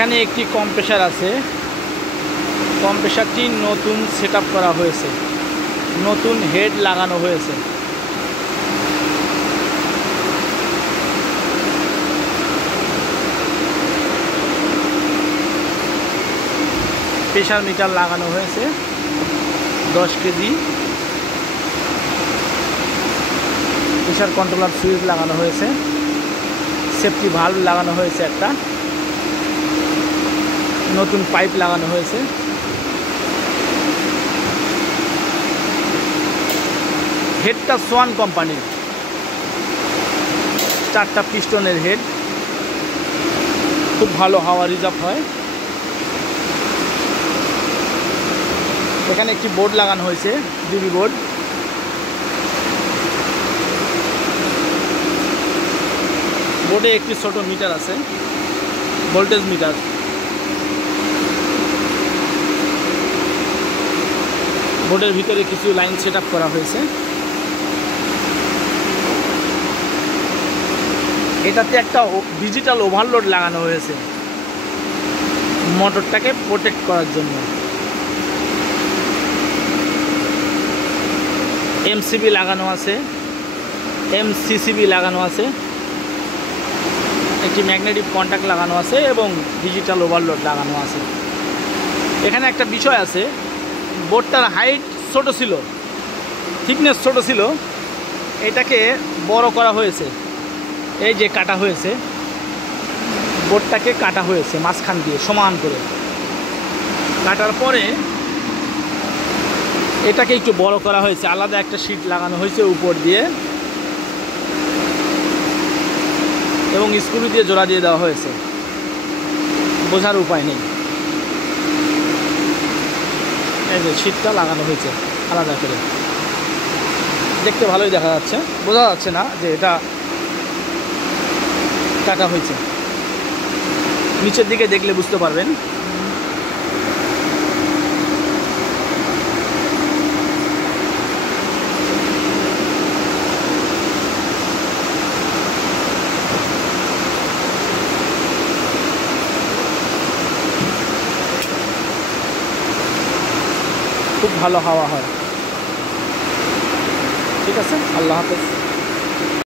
এখানে একটি কম্প্রেসার আছে। কম্প্রেসারটি নতুন সেটআপ করা হয়েছে, নতুন হেড লাগানো হয়েছে। প্রেসার মিটার লাগানো হয়েছে 10 কেজি। প্রেসার কন্ট্রোলার সুইচ লাগানো হয়েছে, সেফটি ভালভ লাগানো হয়েছে, একটা নতুন পাইপ লাগানো হয়েছে। হেডটা সোয়ান কোম্পানির, 4টা পিস্টনের হেড, খুব ভালো হাওয়া রিজার্ভ হয়। এখানে একটি বোর্ড লাগানো হয়েছে, ডিবি বোর্ড। বোর্ডে একটি ছোট মিটার আছে, ভোল্টেজ মিটার। বোর্ডের ভিতরে কিছু লাইন সেট আপ করা হয়েছে। এটাতে একটা ডিজিটাল ওভারলোড লাগানো হয়েছে মোটরটাকে প্রোটেক্ট করার জন্য। এমসিবি লাগানো আছে, এমসিসিবি লাগানো আছে, একটি ম্যাগনেটিক কন্ট্যাক্ট লাগানো আছে এবং ডিজিটাল ওভারলোড লাগানো আছে। এখানে একটা বিষয় আছে, বোর্ডটার হাইট ছোট ছিল, থিকনেস ছোট ছিল, এটাকে বড় করা হয়েছে। এই যে কাটা হয়েছে, বোর্ডটাকে কাটা হয়েছে মাঝখান দিয়ে সমান করে। কাটার পরে এটাকে একটু বড় করা হয়েছে, আলাদা একটা শীট লাগানো হয়েছে উপর দিয়ে এবং স্ক্রু দিয়ে জোড়া দিয়ে দেওয়া হয়েছে। বোঝার উপায় নেই। এই যে শীটটা লাগানো হয়েছে আলাদা করে, দেখতে ভালোই দেখা যাচ্ছে, বোঝা যাচ্ছে না যে এটা কাটা হয়েছে। নিচের দিকে দেখলে বুঝতে পারবেন। খুব ভালো হাওয়া হয়। ঠিক আছে, আল্লাহ হাফেজ।